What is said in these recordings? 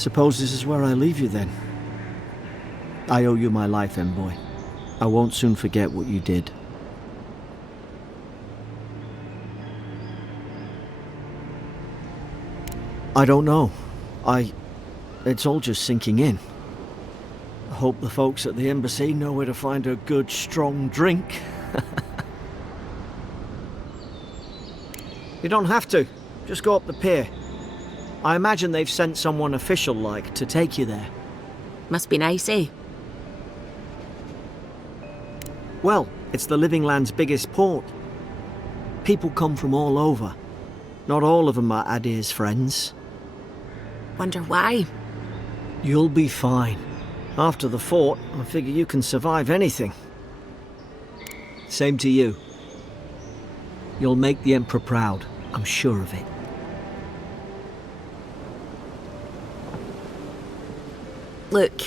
Suppose this is where I leave you then. I owe you my life, envoy. I won't soon forget what you did. I don't know. It's all just sinking in. I hope the folks at the embassy know where to find a good, strong drink. You don't have to. Just go up the pier. I imagine they've sent someone official-like to take you there. Must be nice, eh? Well, it's the Living Land's biggest port. People come from all over. Not all of them are Adir's friends. Wonder why? You'll be fine. After the fort, I figure you can survive anything. Same to you. You'll make the Emperor proud, I'm sure of it. Look,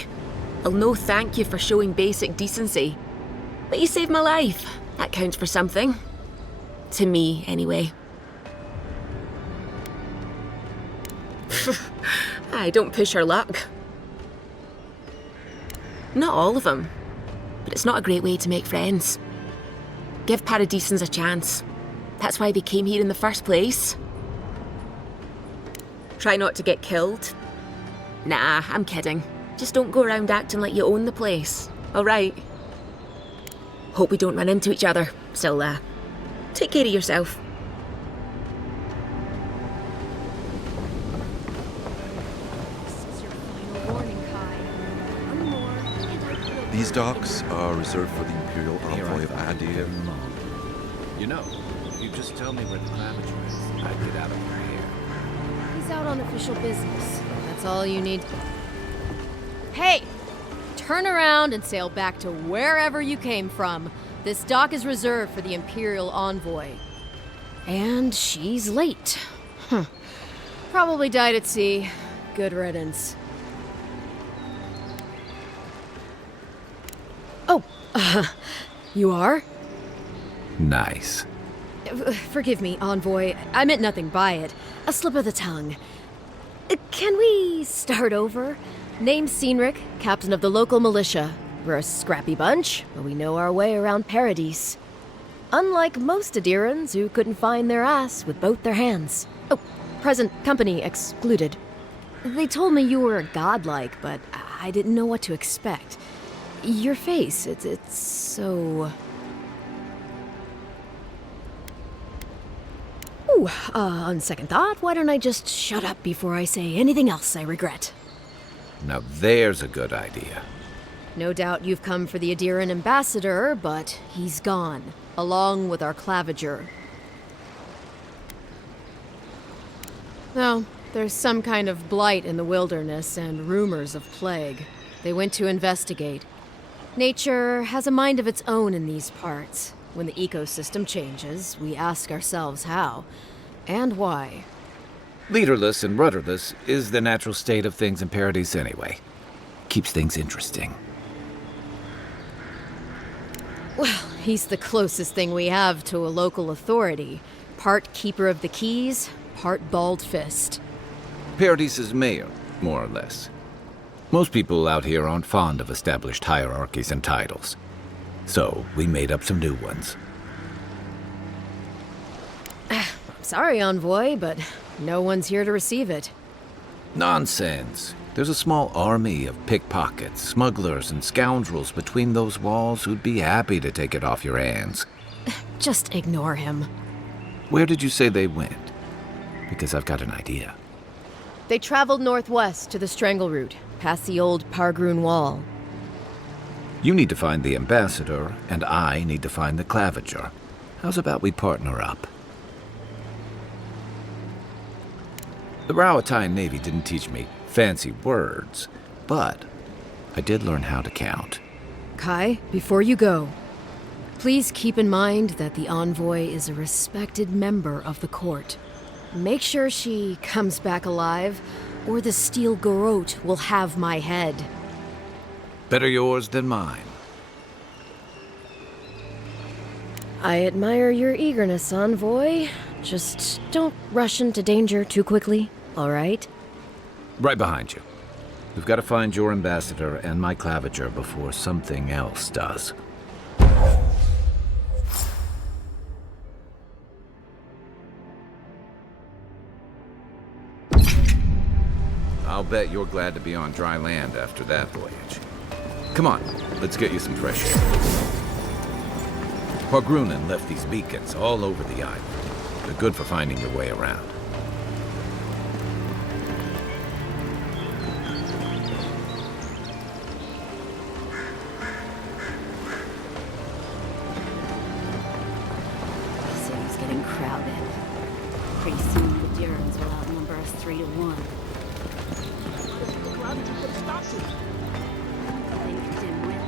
I'll no thank you for showing basic decency. But you saved my life. That counts for something. To me, anyway. Aye, don't push our luck. Not all of them. But it's not a great way to make friends. Give Paradisans a chance. That's why they came here in the first place. Try not to get killed. Nah, I'm kidding. Just don't go around acting like you own the place, alright? Hope we don't run into each other. Still, take care of yourself. These docks are reserved for the Imperial Envoy of Adir. You know, if you just tell me where the Clavager is, I'd get out of your hair. He's out on official business. That's all you need. Hey! Turn around and sail back to wherever you came from. This dock is reserved for the Imperial Envoy. And she's late. Probably died at sea. Good riddance. Oh, you are? Nice. Forgive me, Envoy. I meant nothing by it. A slip of the tongue. Can we start over? Name's Cynric, captain of the local militia. We're a scrappy bunch, but we know our way around Paradis. Unlike most Adirans who couldn't find their ass with both their hands. Oh, present company excluded. They told me you were godlike, but I didn't know what to expect. Your face, it's so... Ooh, on second thought, why don't I just shut up before I say anything else I regret? Now there's a good idea. No doubt you've come for the Adiran ambassador, but he's gone, along with our Clavager. No, there's some kind of blight in the wilderness and rumors of plague. They went to investigate. Nature has a mind of its own in these parts. When the ecosystem changes, we ask ourselves how and why. Leaderless and rudderless is the natural state of things in Paradis anyway. Keeps things interesting. Well, he's the closest thing we have to a local authority. Part keeper of the keys, part bald fist. Paradis' mayor, more or less. Most people out here aren't fond of established hierarchies and titles. So, we made up some new ones. I'm sorry, Envoy, but no one's here to receive it. Nonsense. There's a small army of pickpockets, smugglers, and scoundrels between those walls who'd be happy to take it off your hands. Just ignore him. Where did you say they went? Because I've got an idea. They traveled northwest to the Strangle Route, past the old Pargroon Wall. You need to find the ambassador, and I need to find the Clavager. How's about we partner up? The Rawatine Navy didn't teach me fancy words, but I did learn how to count. Kai, before you go, please keep in mind that the Envoy is a respected member of the court. Make sure she comes back alive, or the Steel Garrote will have my head. Better yours than mine. I admire your eagerness, Envoy. Just don't rush into danger too quickly, all right? Right behind you. We've got to find your ambassador and my claviger before something else does. I'll bet you're glad to be on dry land after that voyage. Come on, let's get you some fresh air. Pargrunen left these beacons all over the island. They're good for finding your way around. The city's getting crowded. Pretty soon the Durans will outnumber us 3-1. Think dimwit.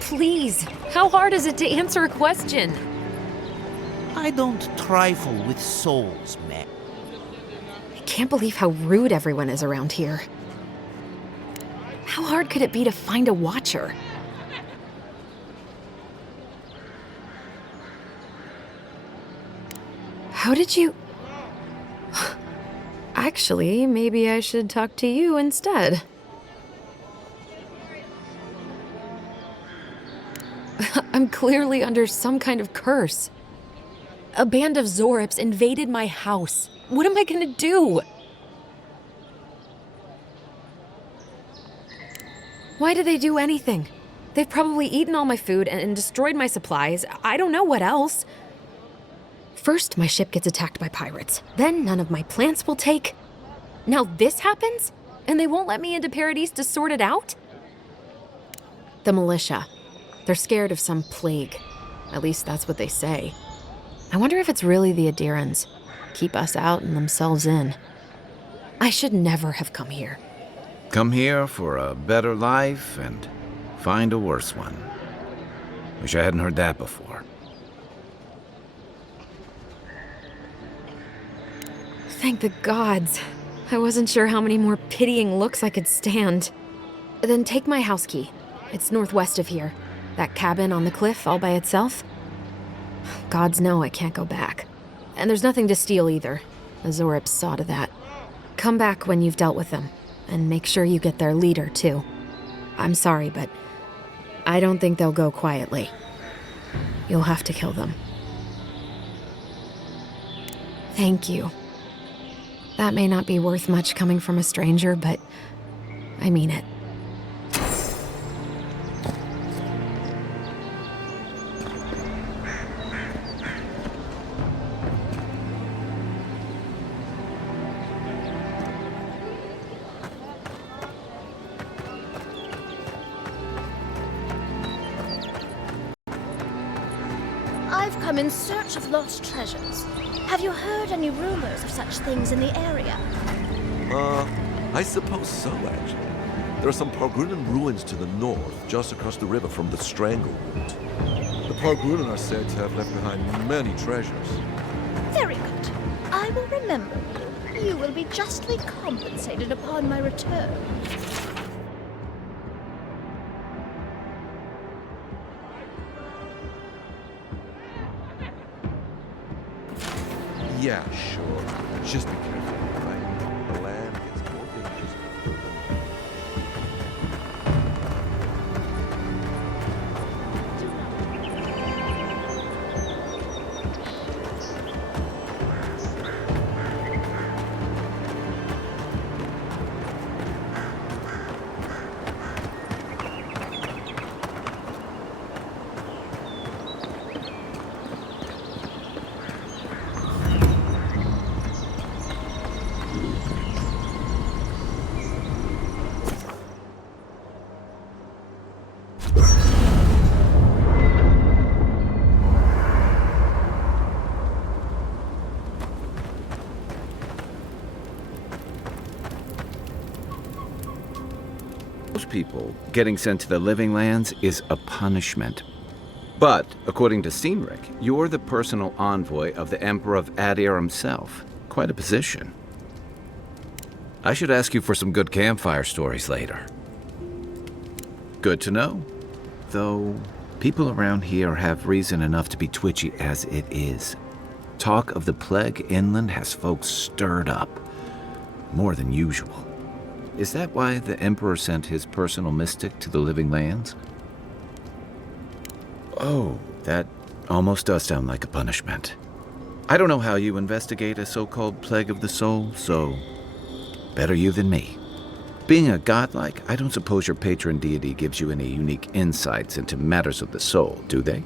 Please, how hard is it to answer a question? I don't trifle with souls, man. I can't believe how rude everyone is around here. How hard could it be to find a watcher? How did you... Actually, maybe I should talk to you instead. I'm clearly under some kind of curse. A band of Zorips invaded my house. What am I gonna do? Why did they do anything? They've probably eaten all my food and destroyed my supplies. I don't know what else. First, my ship gets attacked by pirates. Then none of my plants will take. Now this happens? And they won't let me into Paradis to sort it out? The militia. They're scared of some plague. At least that's what they say. I wonder if it's really the Adirans. Keep us out and themselves in. I should never have come here. Come here for a better life and find a worse one. Wish I hadn't heard that before. Thank the gods. I wasn't sure how many more pitying looks I could stand. Then take my house key. It's northwest of here. That cabin on the cliff all by itself. Gods know I can't go back. And there's nothing to steal either. The Zorips saw to that. Come back when you've dealt with them. And make sure you get their leader, too. I'm sorry, but I don't think they'll go quietly. You'll have to kill them. Thank you. That may not be worth much coming from a stranger, but I mean it. I've come in search of lost treasures. Have you heard any rumors of such things in the area? I suppose so, actually. There are some Pargrunen ruins to the north, just across the river from the Stranglewood. The Pargrunen are said to have left behind many treasures. Very good. I will remember you. You will be justly compensated upon my return. Yeah, sure. Just be careful, right? The land gets more dangerous. most people, getting sent to the Living Lands is a punishment. But, according to Cynric, you're the personal envoy of the Emperor of Adir himself. Quite a position. I should ask you for some good campfire stories later. Good to know. Though, people around here have reason enough to be twitchy as it is. Talk of the plague inland has folks stirred up. More than usual. Is that why the Emperor sent his personal mystic to the Living Lands? Oh, that almost does sound like a punishment. I don't know how you investigate a so-called plague of the soul, so better you than me. Being a godlike, I don't suppose your patron deity gives you any unique insights into matters of the soul, do they?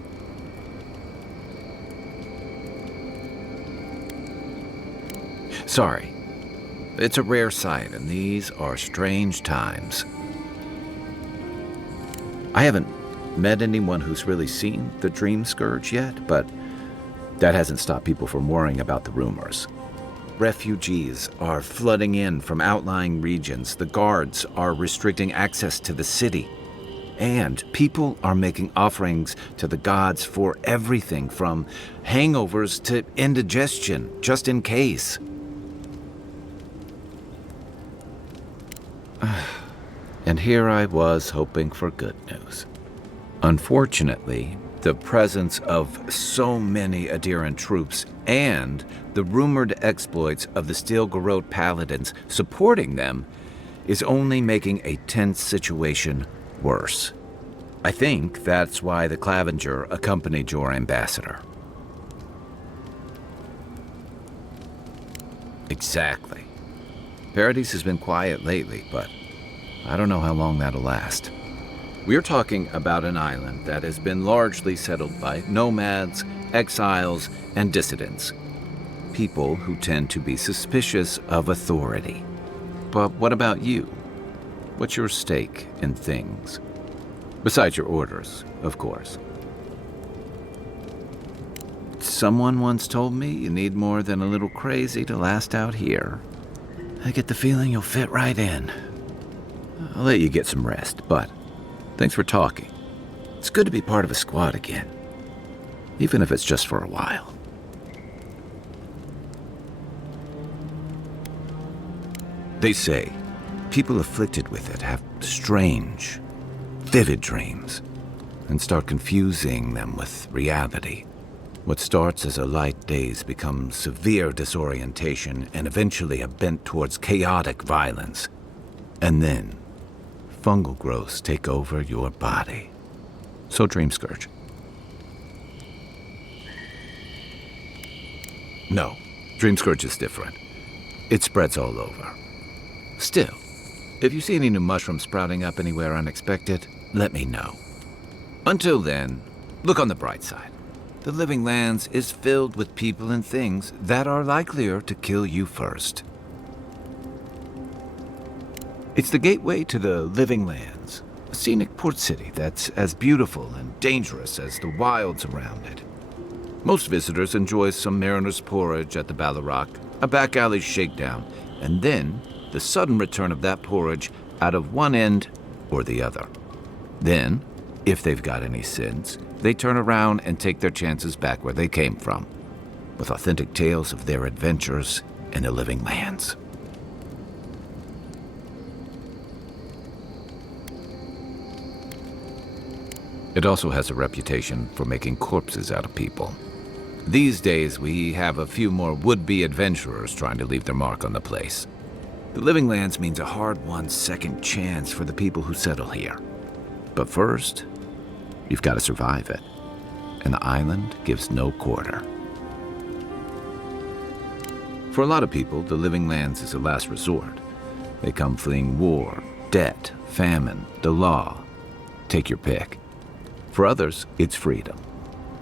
Sorry. It's a rare sight, and these are strange times. I haven't met anyone who's really seen the Dream Scourge yet, but that hasn't stopped people from worrying about the rumors. Refugees are flooding in from outlying regions. The guards are restricting access to the city. And people are making offerings to the gods for everything from hangovers to indigestion, just in case. And here I was hoping for good news. Unfortunately, the presence of so many Adiran troops and the rumored exploits of the Steel Garrote paladins supporting them is only making a tense situation worse. I think that's why the Clavenger accompanied your ambassador. Exactly. Paradis has been quiet lately, but I don't know how long that'll last. We're talking about an island that has been largely settled by nomads, exiles, and dissidents. People who tend to be suspicious of authority. But what about you? What's your stake in things? Besides your orders, of course. Someone once told me you need more than a little crazy to last out here. I get the feeling you'll fit right in. I'll let you get some rest, but thanks for talking. It's good to be part of a squad again, even if it's just for a while. They say people afflicted with it have strange, vivid dreams and start confusing them with reality. What starts as a light daze becomes severe disorientation and eventually a bent towards chaotic violence. And then fungal growths take over your body. So Dream Scourge. No, Dream Scourge is different. It spreads all over. Still, if you see any new mushrooms sprouting up anywhere unexpected, let me know. Until then, look on the bright side. The Living Lands is filled with people and things that are likelier to kill you first. It's the gateway to the Living Lands, a scenic port city that's as beautiful and dangerous as the wilds around it. Most visitors enjoy some mariner's porridge at the Ballarrock, a back alley shakedown, and then the sudden return of that porridge out of one end or the other. Then, if they've got any sense, they turn around and take their chances back where they came from, with authentic tales of their adventures in the Living Lands. It also has a reputation for making corpses out of people. These days, we have a few more would-be adventurers trying to leave their mark on the place. The Living Lands means a hard-won second chance for the people who settle here. But first, you've got to survive it. And the island gives no quarter. For a lot of people, the Living Lands is a last resort. They come fleeing war, debt, famine, the law. Take your pick. For others, it's freedom.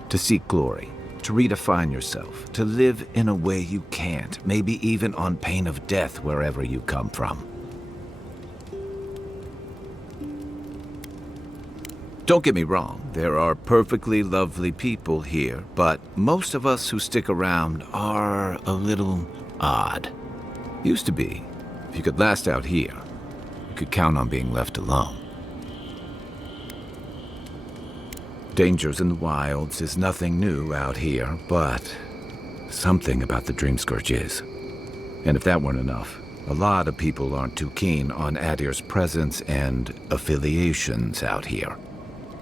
To seek glory, to redefine yourself, to live in a way you can't, maybe even on pain of death wherever you come from. Don't get me wrong, there are perfectly lovely people here, but most of us who stick around are a little odd. Used to be, if you could last out here, you could count on being left alone. Dangers in the wilds is nothing new out here, but something about the Dreamscourge is. And if that weren't enough, a lot of people aren't too keen on Adir's presence and affiliations out here.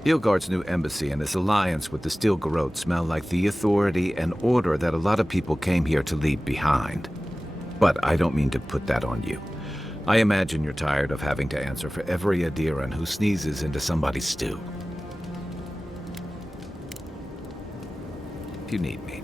Ilgard's new embassy and his alliance with the Steel Garrote smell like the authority and order that a lot of people came here to leave behind. But I don't mean to put that on you. I imagine you're tired of having to answer for every Adiran who sneezes into somebody's stew. If you need me.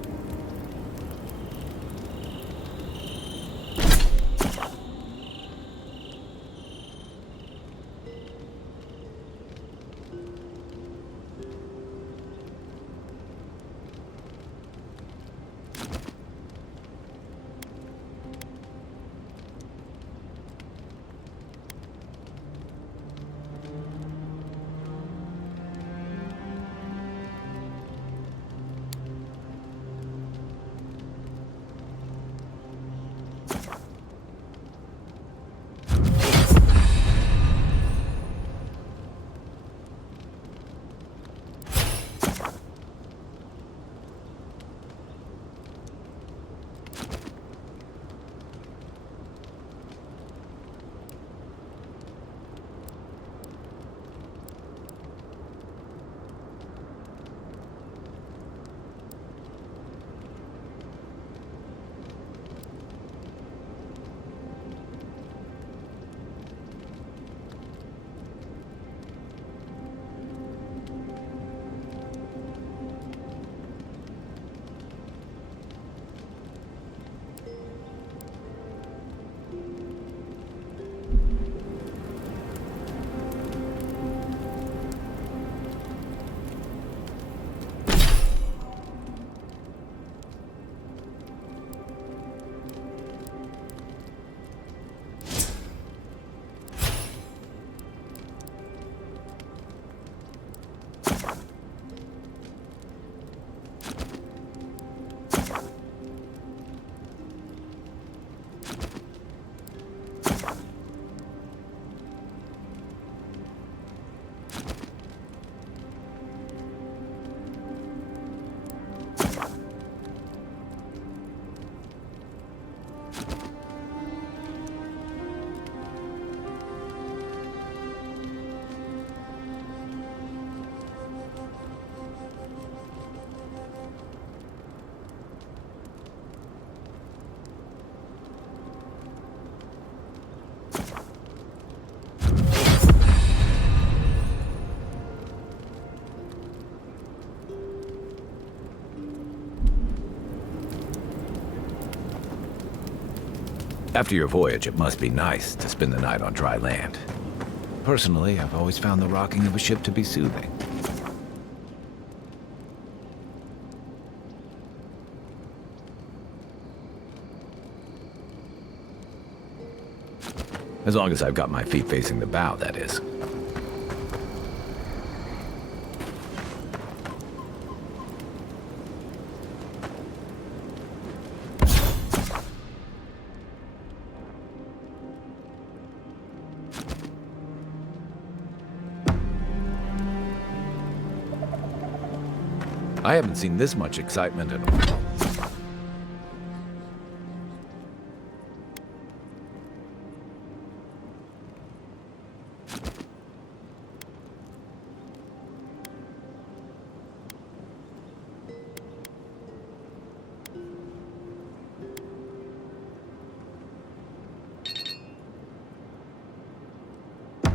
After your voyage, it must be nice to spend the night on dry land. Personally, I've always found the rocking of a ship to be soothing. As long as I've got my feet facing the bow, that is. I haven't seen this much excitement in a while.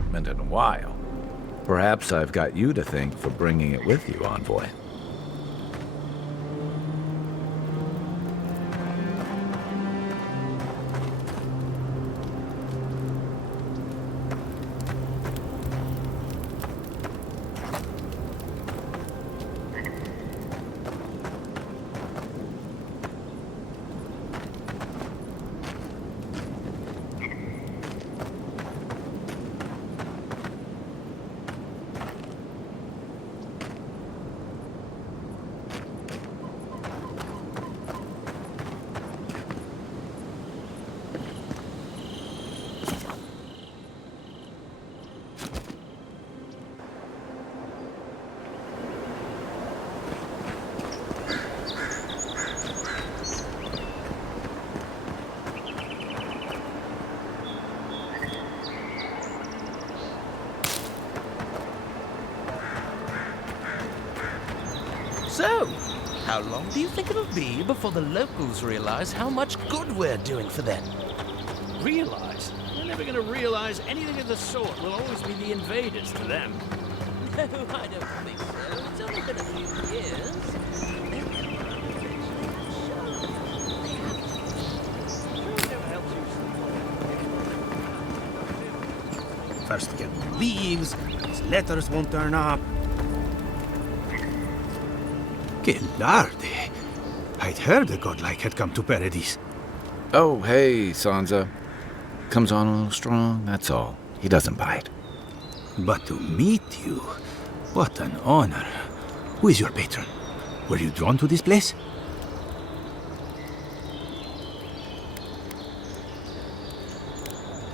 In a while. Perhaps I've got you to thank for bringing it with you, Envoy. So, how long do you think it'll be before the locals realize how much good we're doing for them? Realize? They're never gonna realize anything of the sort. We'll always be the invaders to them. No, I don't think so. It's only been a few years. First get leaves, his letters won't turn up. Que larde! I'd heard a godlike had come to Paradis. Oh, hey, Sansa. Comes on a little strong, that's all. He doesn't bite. But to meet you, what an honor. Who is your patron? Were you drawn to this place?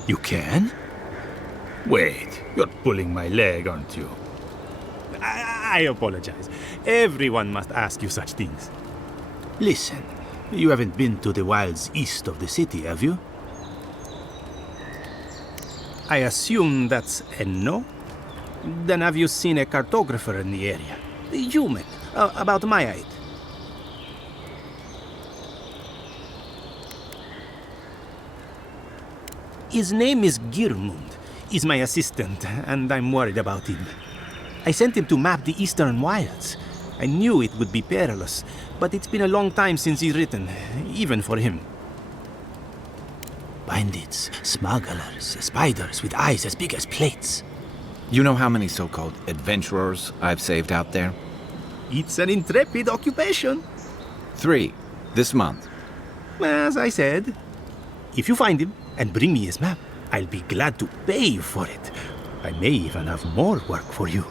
You can? Wait, you're pulling my leg, aren't you? I apologize. Everyone must ask you such things. Listen, you haven't been to the wilds east of the city, have you? I assume that's a no? Then have you seen a cartographer in the area? Human, about my height. His name is Girmund. He's my assistant, and I'm worried about him. I sent him to map the eastern wilds. I knew it would be perilous, but it's been a long time since he's written, even for him. Bandits, smugglers, spiders with eyes as big as plates. You know how many so-called adventurers I've saved out there? It's an intrepid occupation. 3, this month. As I said, if you find him and bring me his map, I'll be glad to pay you for it. I may even have more work for you.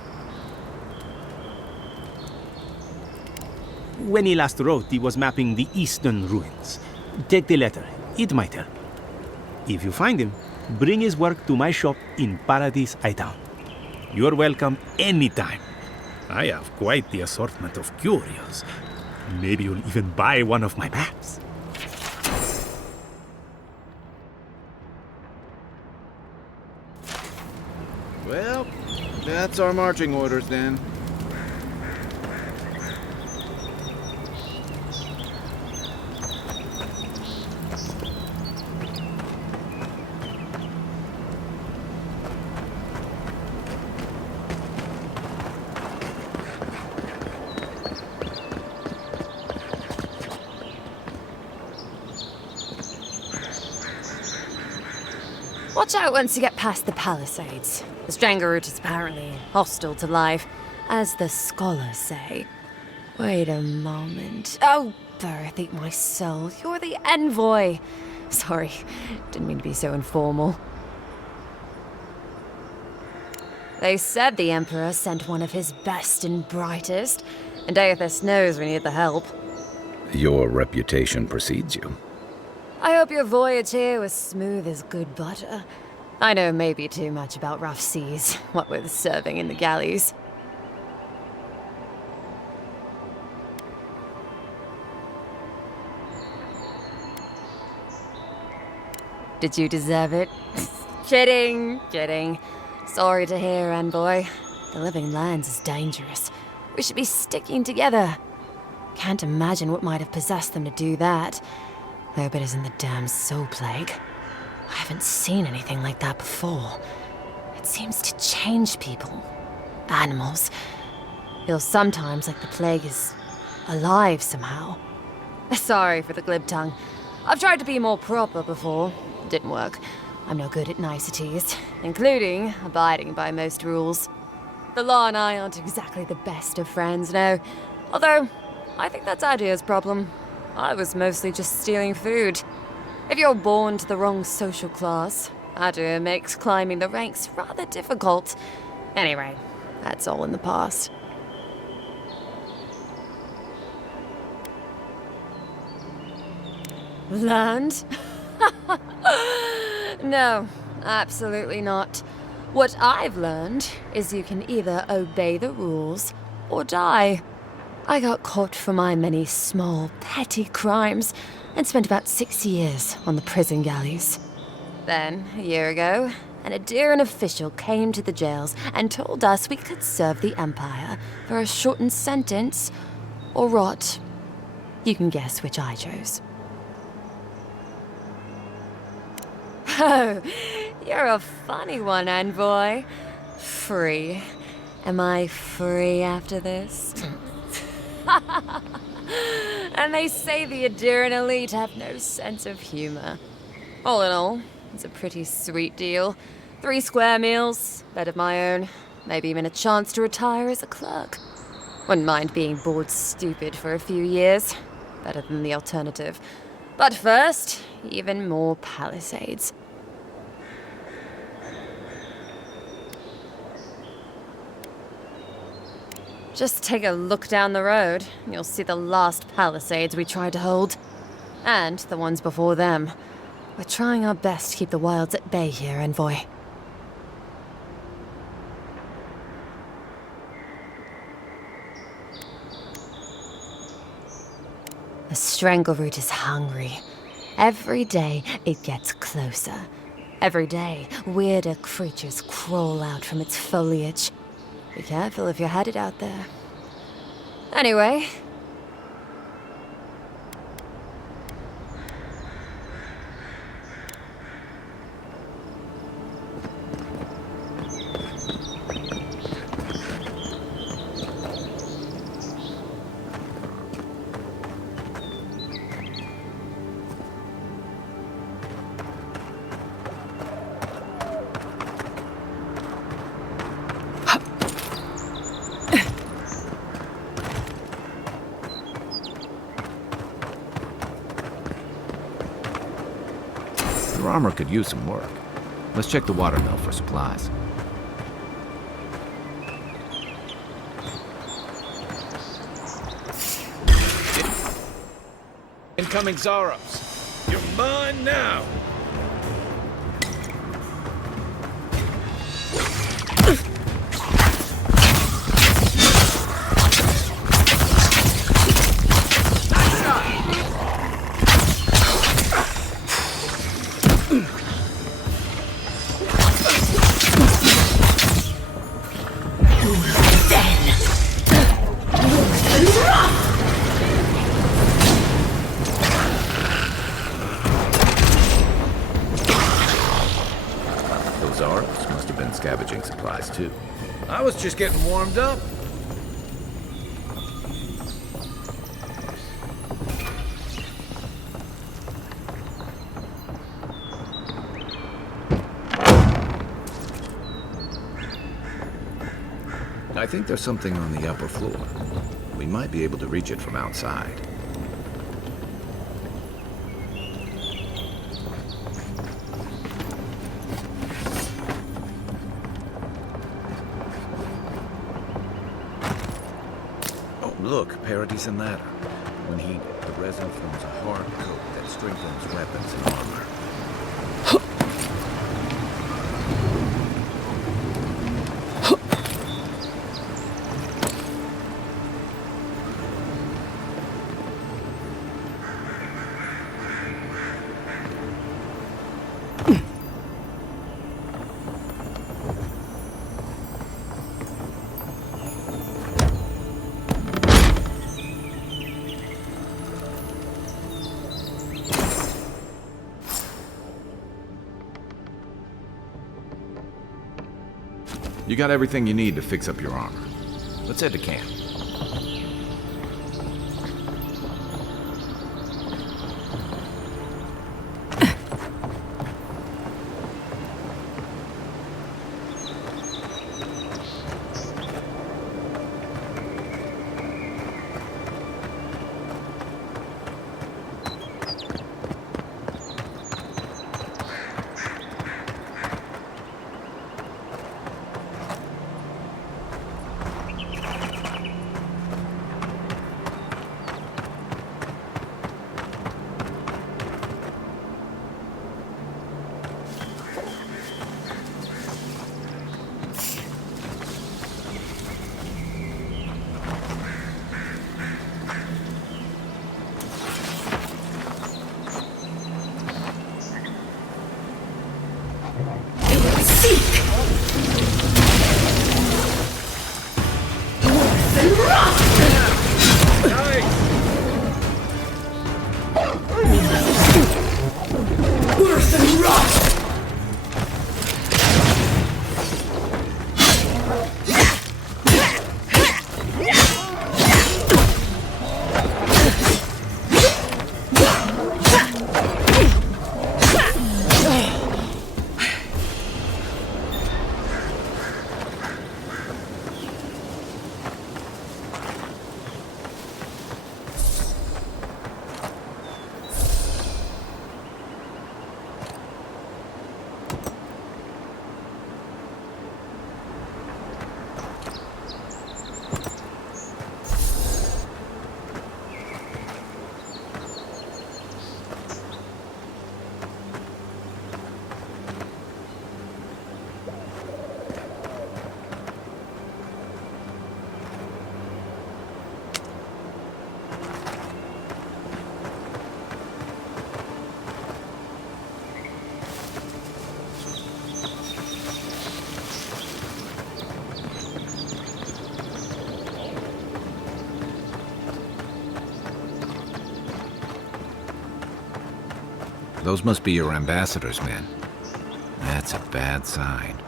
When he last wrote, he was mapping the eastern ruins. Take the letter. It might help. If you find him, bring his work to my shop in Paradis Town. You're welcome anytime. I have quite the assortment of curios. Maybe you'll even buy one of my maps. Well, that's our marching orders then. Watch out once you get past the palisades. The Stranger route is apparently hostile to life, as the scholars say. Wait a moment. Oh, birth eat my soul. You're the envoy. Sorry, didn't mean to be so informal. They said the Emperor sent one of his best and brightest, and Aethys knows we need the help. Your reputation precedes you. I hope your voyage here was smooth as good butter. I know maybe too much about rough seas, what with serving in the galleys. Did you deserve it? Kidding. Sorry to hear, envoy. The living lands is dangerous. We should be sticking together. Can't imagine what might have possessed them to do that. I hope it isn't the damn soul plague. I haven't seen anything like that before. It seems to change people. Animals. Feels sometimes like the plague is alive somehow. Sorry for the glib tongue. I've tried to be more proper before. Didn't work. I'm no good at niceties, including abiding by most rules. The law and I aren't exactly the best of friends, no. Although, I think that's Adia's problem. I was mostly just stealing food. If you're born to the wrong social class, Adia makes climbing the ranks rather difficult. Anyway, that's all in the past. Land? No, absolutely not. What I've learned is you can either obey the rules or die. I got caught for my many small, petty crimes and spent about 6 years on the prison galleys. Then, a year ago, an Adiran official came to the jails and told us we could serve the Empire for a shortened sentence or rot. You can guess which I chose. Oh, you're a funny one, Envoy. Free. Am I free after this? And they say the Aduran elite have no sense of humor. All in all, it's a pretty sweet deal. 3 square meals, bed of my own, maybe even a chance to retire as a clerk. Wouldn't mind being bored stupid for a few years. Better than the alternative. But first, even more palisades. Just take a look down the road, and you'll see the last palisades we tried to hold. And the ones before them. We're trying our best to keep the wilds at bay here, Envoy. The Strangleroot is hungry. Every day, it gets closer. Every day, weirder creatures crawl out from its foliage. Be careful if you're headed out there. Anyway. Your armor could use some work. Let's check the watermill for supplies. Incoming Zaros. You're mine now. Those Zaros must have been scavenging supplies too. I was just getting warmed up. I think there's something on the upper floor. We might be able to reach it from outside. Oh, look, Paradis and ladder. When heated, the resin forms a hard coat that strengthens weapons and armor. You got everything you need to fix up your armor. Let's head to camp. Those must be your ambassadors, men. That's a bad sign.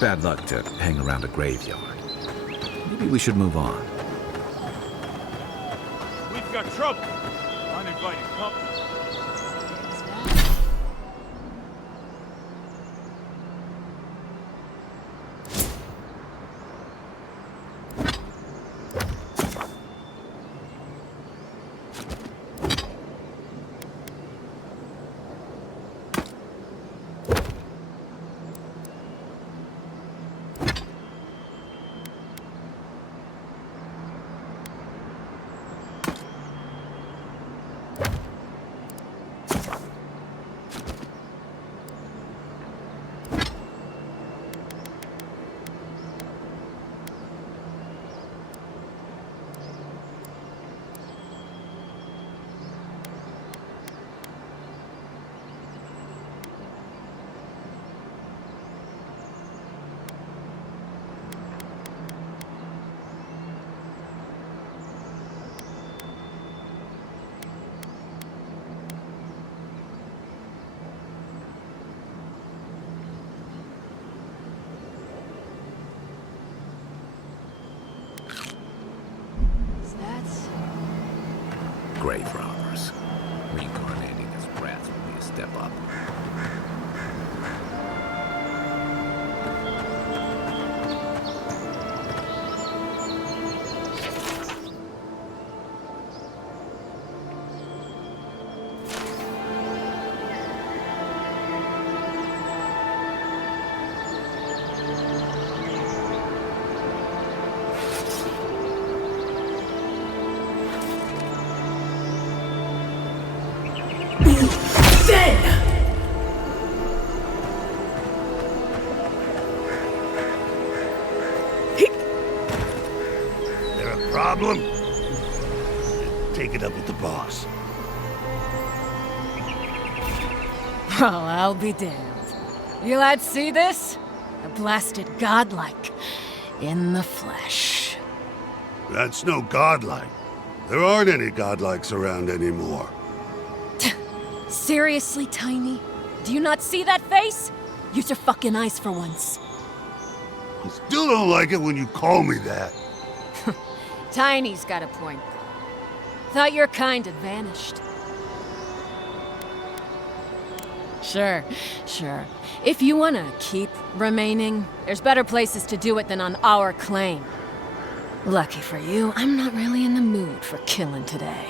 Bad luck to hang around a graveyard. Maybe we should move on. We've got trouble. Uninvited company. Grave robbers. Reincarnating as rats would be a step up. Problem? Take it up with the boss. Well, I'll be damned. You lads see this? A blasted godlike. In the flesh. That's no godlike. There aren't any godlikes around anymore. Seriously, Tiny? Do you not see that face? Use your fucking eyes for once. I still don't like it when you call me that. Tiny's got a point, though. Thought your kind had vanished. Sure. If you want to keep remaining, there's better places to do it than on our claim. Lucky for you, I'm not really in the mood for killing today.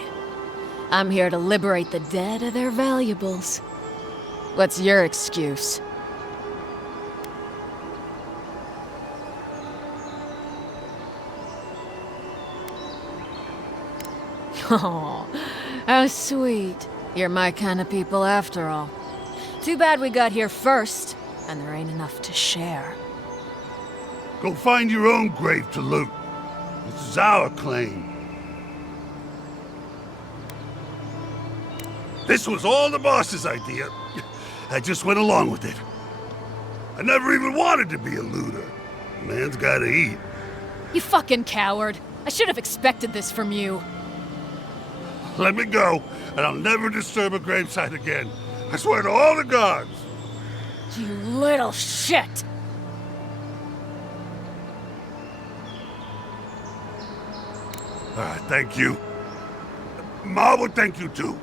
I'm here to liberate the dead of their valuables. What's your excuse? Oh, how sweet. You're my kind of people after all. Too bad we got here first, and there ain't enough to share. Go find your own grave to loot. This is our claim. This was all the boss's idea. I just went along with it. I never even wanted to be a looter. A man's gotta eat. You fucking coward. I should have expected this from you. Let me go, and I'll never disturb a gravesite again. I swear to all the gods. You little shit! Thank you. Ma would thank you too.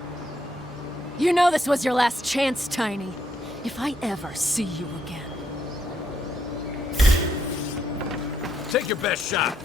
You know this was your last chance, Tiny. If I ever see you again. Take your best shot.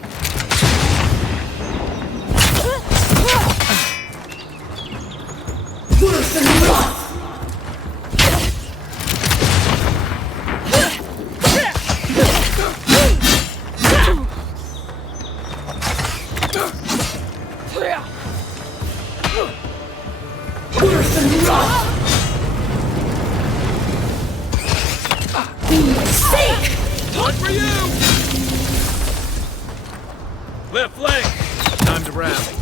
One for you! Left flank! Time to rally.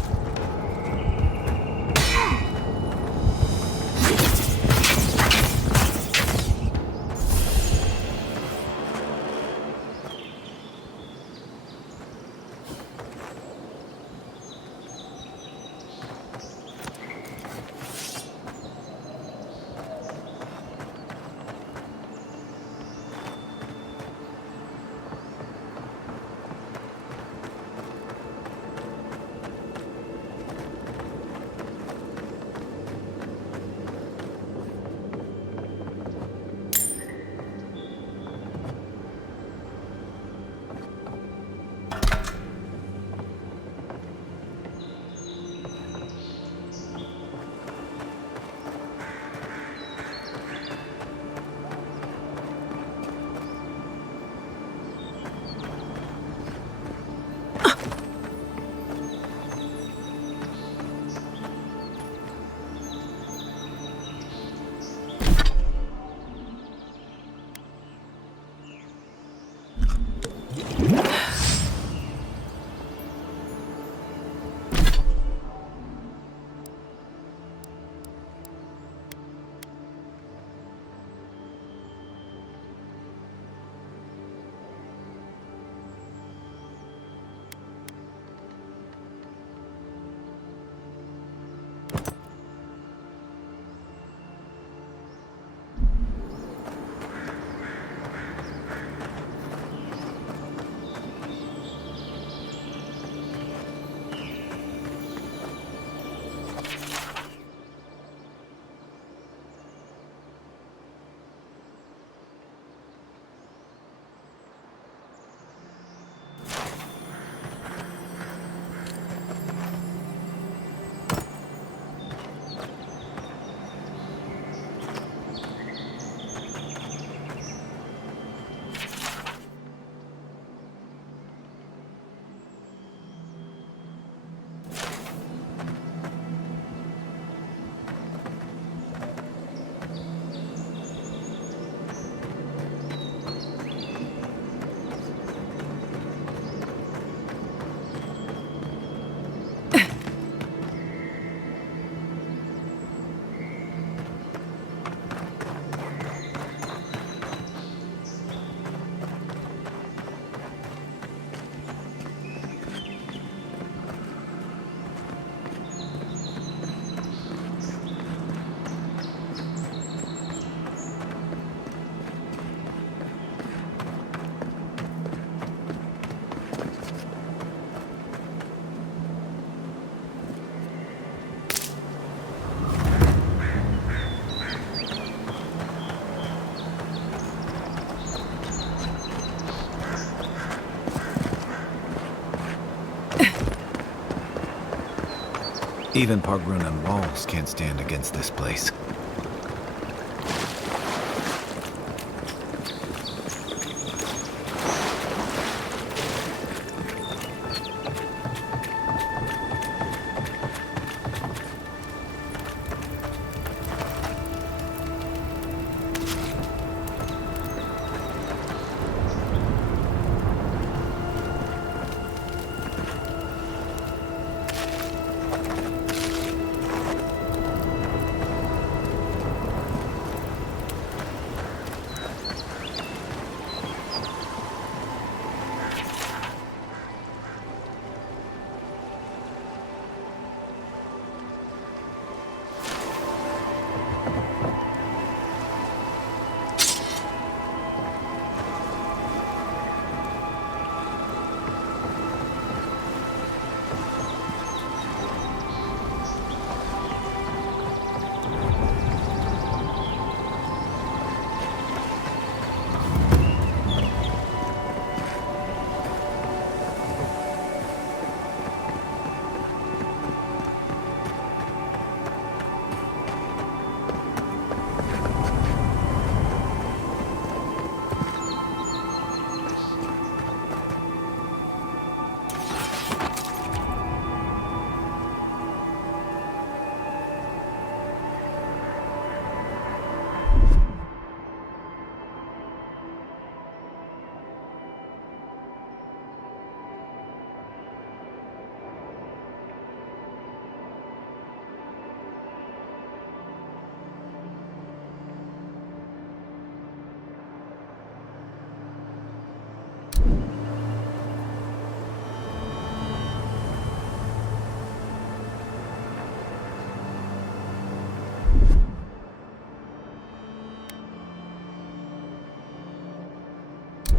Even Pargrunan walls can't stand against this place.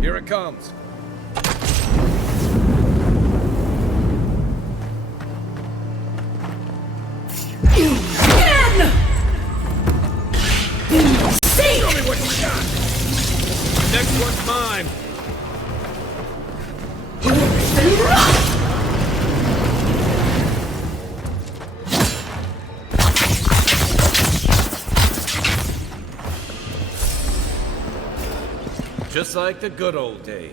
Here it comes. Show me what you got! Next one's mine! Just like the good old days.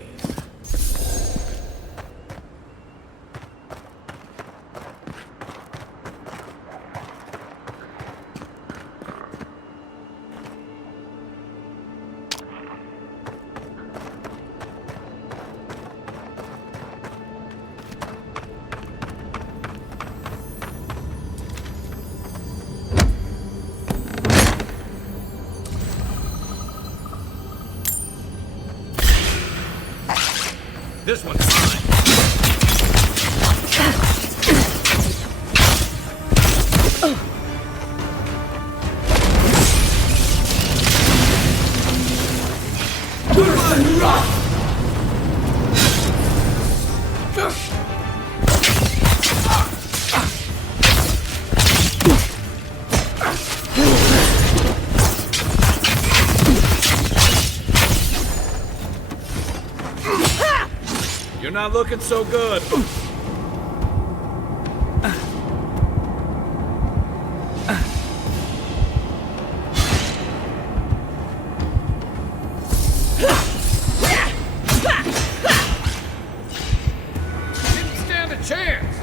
This one's mine. You're not looking so good. Didn't stand a chance.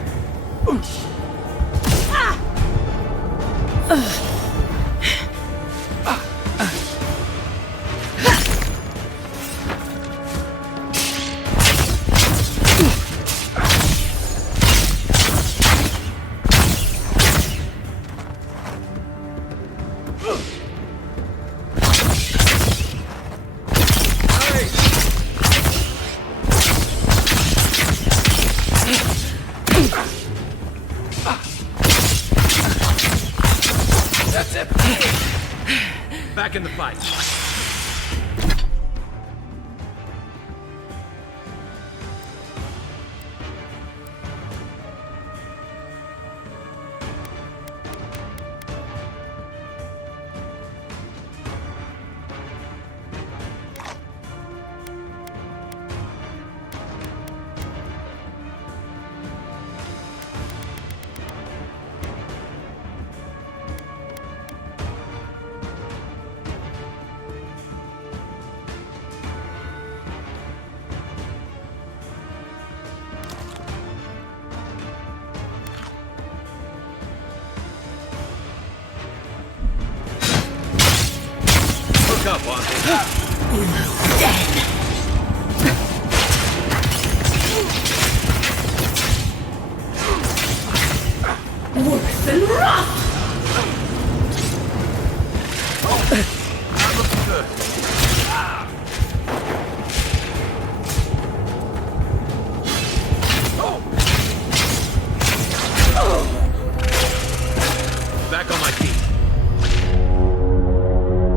That's it. Back in the fight. Up on Worse than rough!